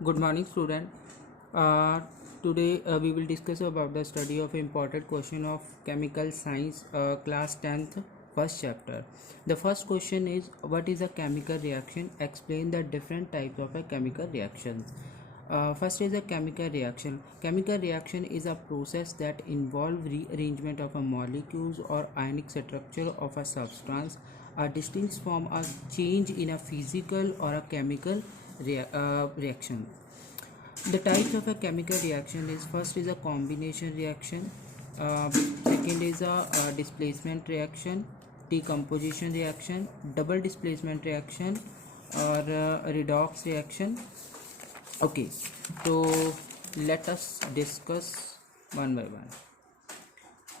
Good morning, student. Today we will discuss about the study of important question of chemical science, class 10th, first chapter. The first question is, what is a chemical reaction? Explain the different types of a chemical reaction. First is a chemical reaction. Chemical reaction is a process that involves rearrangement of a molecules or ionic structure of a substance. A distinct from a change in a physical or a chemical reaction. The types of a chemical reaction is, first is a combination reaction, second is a displacement reaction, decomposition reaction, double displacement reaction, or a redox reaction. Okay, so let us discuss one by one.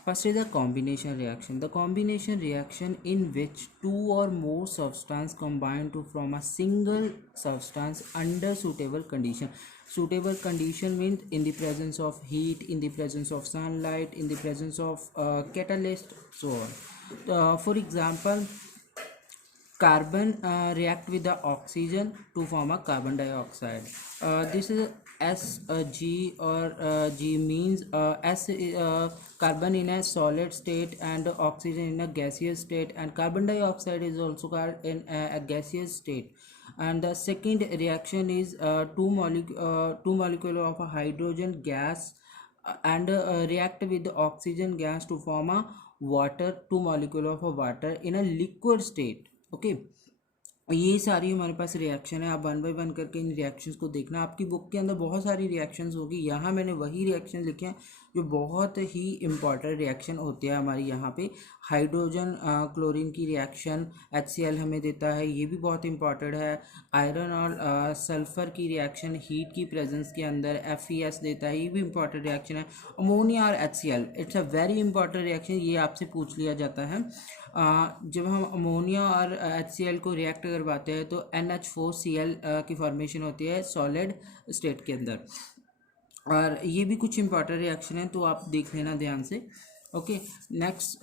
First is a combination reaction. The combination reaction in which two or more substances combine to form a single substance under suitable condition. Suitable condition means in the presence of heat, in the presence of sunlight, in the presence of catalyst, so on. For example, carbon react with the oxygen to form a carbon dioxide. This is Sg or G means S carbon in a solid state and oxygen in a gaseous state, and carbon dioxide is also called in a gaseous state. And the second reaction is two molecule of a hydrogen gas and react with the oxygen gas to form a two molecule of a water in a liquid state. Okay ये सारी हमारे पास reaction है। आप one by one करके इन reactions को देखना। आपकी book के अंदर बहुत सारी रिएक्शंस होगी, यहाँ मैंने वही रिएक्शन लिखे हैं जो बहुत ही इम्पॉर्टेंट रिएक्शन होते हैं हमारी। यहाँ पे हाइड्रोजन क्लोरीन की रिएक्शन HCl हमें देता है, ये भी बहुत इंपॉर्टेंट है। आयरन और सल्फर की रिएक्शन हीट की प्रेजेंस के अंदर FeS देता है, ये भी इंपॉर्टेंट रिएक्शन है। अमोनिया और HCl, it's a very important reaction, ये आपसे पूछ लिया जाता है। जब हम अमोनिया और HCl को रिएक्ट करवाते हैं तो NH4Cl की फॉर्मेशन होती है सॉलिड स्टेट के अंदर, और ये भी कुछ इंपॉर्टेंट रिएक्शन है तो आप देख लेना ध्यान से। ओके, नेक्स्ट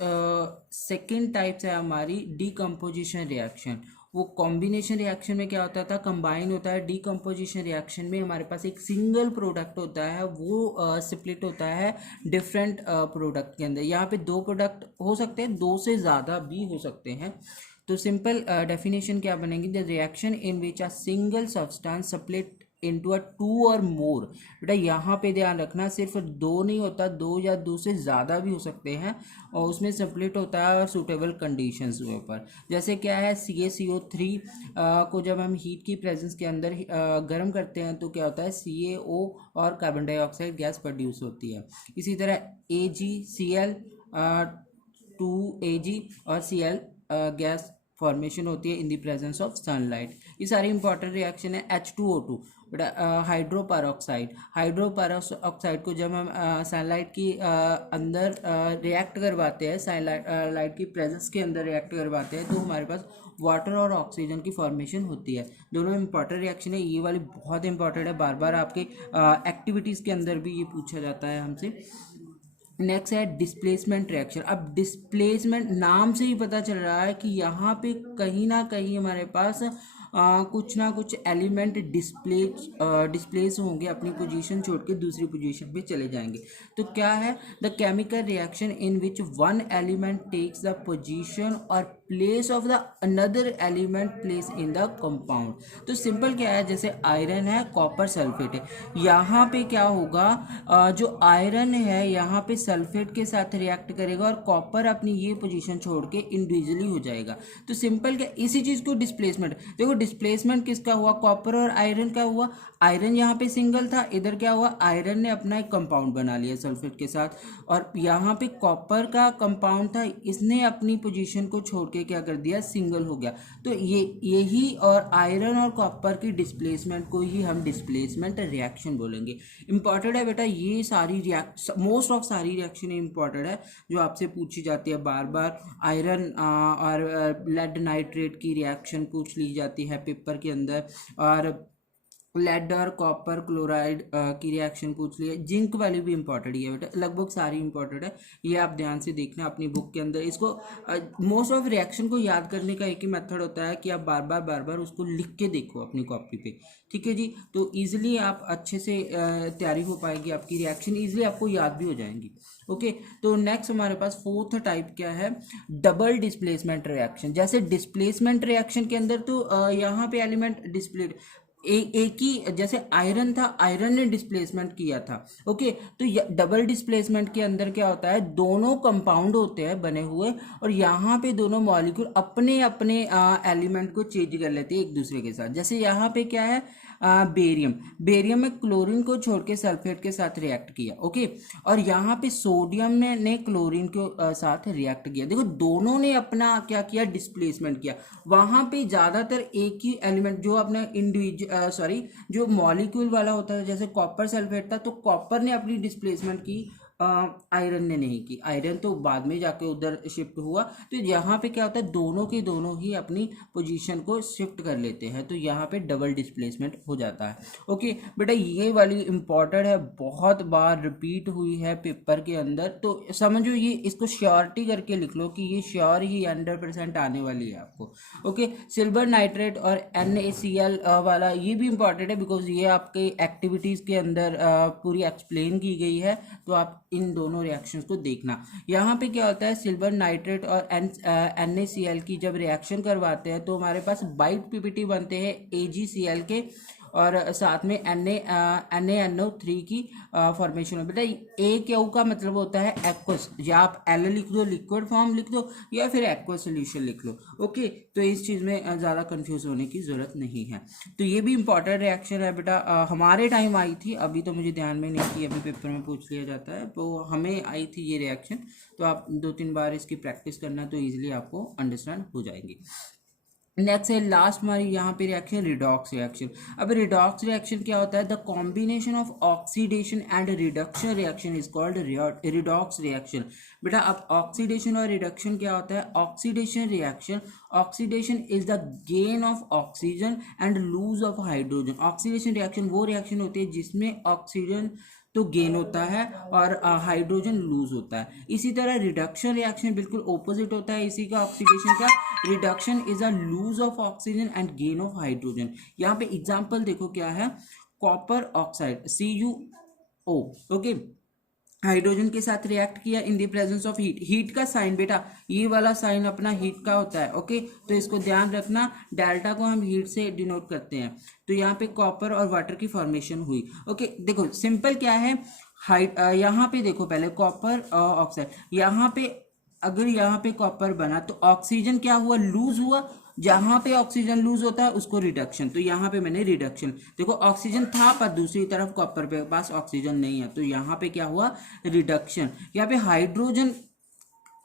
सेकेंड टाइप्स है हमारी डीकम्पोजिशन रिएक्शन। वो कॉम्बिनेशन रिएक्शन में क्या होता था, कंबाइन होता है। डीकम्पोजिशन रिएक्शन में हमारे पास एक सिंगल प्रोडक्ट होता है, वो स्प्लिट होता है डिफरेंट प्रोडक्ट के अंदर। यहाँ पे दो प्रोडक्ट हो सकते हैं, दो से ज़्यादा भी हो सकते हैं। तो सिंपल डेफिनेशन क्या बनेगी, the reaction in which a single substance split into a two or more. बेटा यहाँ पे ध्यान रखना, सिर्फ दो नहीं होता, दो या दो से ज़्यादा भी हो सकते हैं, और उसमें स्प्लिट होता है सूटेबल कंडीशंस के ऊपर। जैसे क्या है, CaCO3 को जब हम हीट की प्रेजेंस के अंदर गर्म करते हैं तो क्या होता है, CaO और कार्बन डाइऑक्साइड गैस प्रोड्यूस होती है। इसी तरह AgCl 2Ag और Cl गैस फॉर्मेशन होती है इन द प्रेजेंस ऑफ सनलाइट। ये सारी इंपॉर्टेंट रिएक्शन है। H2O2 हाइड्रोपैराऑक्साइड को जब हम सनलाइट की अंदर रिएक्ट करवाते हैं, सनलाइट की प्रेजेंस के अंदर रिएक्ट करवाते हैं, तो हमारे पास वाटर और ऑक्सीजन की फॉर्मेशन होती है। दोनों इंपॉर्टेंट रिएक्शन है, ये वाली बहुत इंपॉर्टेंट है, बार बार आपके एक्टिविटीज़ के अंदर भी ये पूछा जाता है हमसे। नेक्स्ट है डिस्प्लेसमेंट रिएक्शन। अब डिस्प्लेसमेंट नाम से ही पता चल रहा है कि यहाँ पे कहीं ना कहीं हमारे पास कुछ ना कुछ एलिमेंट डिस्प्लेस होंगे, अपनी पोजीशन छोड़ के दूसरी पोजीशन पे चले जाएंगे। तो क्या है, the chemical reaction in which one element takes the position और place of the another element place in the compound. तो सिंपल क्या है, जैसे आयरन है, कॉपर सल्फेट है, यहाँ पे क्या होगा, जो आयरन है यहाँ पे सल्फेट के साथ रिएक्ट करेगा और कॉपर अपनी ये पोजीशन छोड़ के इंडिविजुअली हो जाएगा। तो सिंपल क्या, इसी चीज़ को डिस्प्लेसमेंट, देखो डिस्प्लेसमेंट किसका हुआ, कॉपर और आयरन का हुआ। आयरन यहाँ पे सिंगल था, इधर क्या हुआ, आयरन ने अपना एक कंपाउंड बना लिया सल्फेट के साथ, और यहाँ पे कॉपर का कंपाउंड था, इसने अपनी पोजीशन को छोड़ के क्या कर दिया, सिंगल हो गया। तो यही और आयरन और कॉपर की डिस्प्लेसमेंट को ही हम डिस्प्लेसमेंट रिएक्शन बोलेंगे। इंपॉर्टेंट है बेटा, ये सारी मोस्ट ऑफ सारी रिएक्शन इंपॉर्टेंट है जो आपसे पूछी जाती है बार बार। आयरन और लेड नाइट्रेट की रिएक्शन पूछ ली जाती है पेपर के अंदर, और लेड और कॉपर क्लोराइड की रिएक्शन पूछ ली है। जिंक वाली भी इंपॉर्टेंट है बेटा, लगभग सारी इंपॉर्टेंट है, ये आप ध्यान से देखना अपनी बुक के अंदर। इसको मोस्ट ऑफ रिएक्शन को याद करने का एक ही मेथड होता है कि आप बार बार उसको लिख के देखो अपनी कॉपी पे, ठीक है जी। तो ईजिली आप अच्छे से तैयारी हो पाएगी, आपकी रिएक्शन ईजिली आपको याद भी हो जाएंगी। ओके, तो नेक्स्ट हमारे पास फोर्थ टाइप क्या है, डबल डिस्प्लेसमेंट रिएक्शन। जैसे डिस्प्लेसमेंट रिएक्शन के अंदर तो यहाँ पे एलिमेंट डिस्प्ले एक ही, जैसे आयरन था, आयरन ने डिस्प्लेसमेंट किया था। ओके, तो डबल डिस्प्लेसमेंट के अंदर क्या होता है, दोनों कंपाउंड होते हैं बने हुए और यहाँ पे दोनों मॉलिक्यूल अपने अपने एलिमेंट को चेंज कर लेते हैं एक दूसरे के साथ। जैसे यहाँ पे क्या है, बेरियम, बेरियम में क्लोरीन को छोड़ के सल्फेट के साथ रिएक्ट किया। ओके, और यहाँ पे सोडियम ने क्लोरीन के साथ रिएक्ट किया। देखो दोनों ने अपना क्या किया, डिस्प्लेसमेंट किया। वहां पे ज्यादातर एक ही एलिमेंट जो अपने इंडिविजुअल जो मॉलिक्यूल वाला होता है, जैसे कॉपर सल्फेट था, तो कॉपर ने अपनी डिस्प्लेसमेंट की, आयरन ने नहीं की। आयरन तो बाद में जाके उधर शिफ्ट हुआ। तो यहाँ पे क्या होता है, दोनों के दोनों ही अपनी पोजीशन को शिफ्ट कर लेते हैं, तो यहाँ पे डबल डिस्प्लेसमेंट हो जाता है। ओके बेटा, ये वाली इंपॉर्टेंट है, बहुत बार रिपीट हुई है पेपर के अंदर, तो समझो ये, इसको श्योरिटी करके लिख लो कि ये श्योर ही 100% आने वाली है आपको। ओके, सिल्वर नाइट्रेट और NaCl वाला ये भी इंपॉर्टेंट है, बिकॉज ये आपके एक्टिविटीज के अंदर पूरी एक्सप्लेन की गई है, तो आप इन दोनों रिएक्शंस को देखना। यहाँ पे क्या होता है, सिल्वर नाइट्रेट और NaCl की जब रिएक्शन करवाते हैं तो हमारे पास बाइट PPT बनते हैं AgCl के, और साथ में NaNO3 की फॉर्मेशन है। बेटा AQ का मतलब होता है एक्वस, या आप L लिख दो, लिक्विड फॉर्म लिख दो, या फिर एक्वस सोल्यूशन लिख लो। ओके, तो इस चीज़ में ज़्यादा कंफ्यूज होने की ज़रूरत नहीं है। तो ये भी इंपॉर्टेंट रिएक्शन है बेटा, हमारे टाइम आई थी, अभी तो मुझे ध्यान में नहीं कि अभी पेपर में पूछ लिया जाता है, तो हमें आई थी ये रिएक्शन। तो आप 2-3 बार इसकी प्रैक्टिस करना, तो ईजिली आपको अंडरस्टैंड हो जाएंगी। नेक्स्ट है लास्ट हमारी यहाँ पे रिएक्शन, रिडॉक्स रिएक्शन। अब रिडॉक्स रिएक्शन क्या होता है, the combination of oxidation and reduction reaction is called redox reaction. बेटा अब ऑक्सीडेशन और रिडक्शन क्या होता है, oxidation reaction, oxidation is the gain of oxygen and lose of hydrogen. Oxidation reaction वो रिएक्शन होती है जिसमें ऑक्सीजन तो गेन होता है और हाइड्रोजन लूज होता है। इसी तरह रिडक्शन रिएक्शन बिल्कुल ऑपोजिट होता है इसी का, ऑक्सीडेशन का। Reduction is a lose of oxygen and gain of hydrogen. यहाँ पे एग्जांपल देखो क्या है, copper oxide CuO, okay, hydrogen के साथ रिएक्ट किया in the presence of heat. Heat का साइन बेटा ये वाला साइन अपना हीट का होता है। ओके, तो इसको ध्यान रखना, डेल्टा को हम हीट से डिनोट करते हैं। तो यहाँ पे कॉपर और वाटर की फॉर्मेशन हुई। ओके, देखो सिंपल क्या है, यहाँ पे देखो पहले कॉपर ऑक्साइड, यहाँ पे अगर यहाँ पे कॉपर बना तो ऑक्सीजन क्या हुआ, लूज हुआ। जहां पे ऑक्सीजन लूज होता है उसको रिडक्शन, तो यहाँ पे मैंने रिडक्शन, देखो ऑक्सीजन था पर दूसरी तरफ कॉपर पे पास ऑक्सीजन नहीं है, तो यहाँ पे क्या हुआ, रिडक्शन। यहाँ पे हाइड्रोजन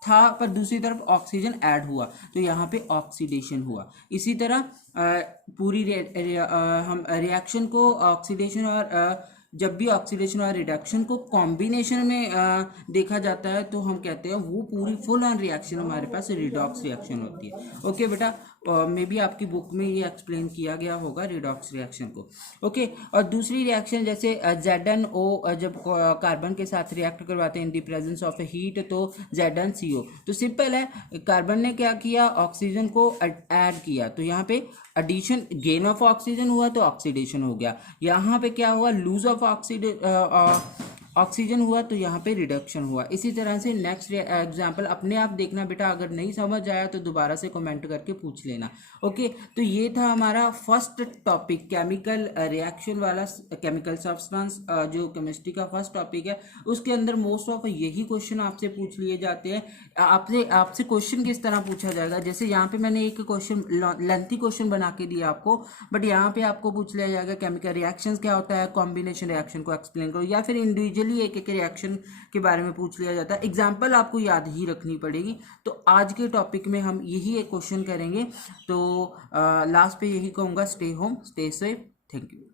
था पर दूसरी तरफ ऑक्सीजन ऐड हुआ, तो यहाँ पे ऑक्सीडेशन हुआ। इसी तरह पूरी हम रिएक्शन को ऑक्सीडेशन और जब भी ऑक्सीडेशन और रिडक्शन को कॉम्बिनेशन में देखा जाता है तो हम कहते हैं वो पूरी फुल ऑन रिएक्शन हमारे पास रिडॉक्स रिएक्शन होती है। ओके बेटा, मे बी आपकी बुक में ये एक्सप्लेन किया गया होगा रिडॉक्स रिएक्शन को। ओके, और दूसरी रिएक्शन जैसे ZnO जब कार्बन के साथ रिएक्ट करवाते हैं इन द प्रेजेंस ऑफ हीट, तो ZnCO। तो सिंपल है, कार्बन ने क्या किया, ऑक्सीजन को ऐड किया, तो यहाँ पे एडिशन, गेन ऑफ ऑक्सीजन हुआ तो ऑक्सीडेशन हो गया। यहाँ पे क्या हुआ, लूज ऑफ ऑक्सीजन हुआ, तो यहाँ पे रिडक्शन हुआ। इसी तरह से नेक्स्ट एग्जांपल अपने आप देखना बेटा, अगर नहीं समझ आया तो दोबारा से कमेंट करके पूछ लेना। ओके, तो ये था हमारा फर्स्ट टॉपिक, केमिकल रिएक्शन वाला, केमिकल सब्सटेंस जो केमिस्ट्री का फर्स्ट टॉपिक है, उसके अंदर मोस्ट ऑफ यही क्वेश्चन आपसे पूछ लिए जाते हैं। आपसे क्वेश्चन किस तरह पूछा जाएगा, जैसे यहाँ पे मैंने एक क्वेश्चन लेंथी क्वेश्चन बना के दिया आपको, बट यहाँ पे आपको पूछ लिया जाएगा केमिकल रिएक्शंस क्या होता है, कॉम्बिनेशन रिएक्शन को एक्सप्लेन करो, या फिर इंडिविजुअली एक एक रिएक्शन के बारे में पूछ लिया जाता है। एग्जाम्पल आपको याद ही रखनी पड़ेगी। तो आज के टॉपिक में हम यही एक क्वेश्चन करेंगे। तो लास्ट पे यही कहूँगा, stay home stay safe, thank you.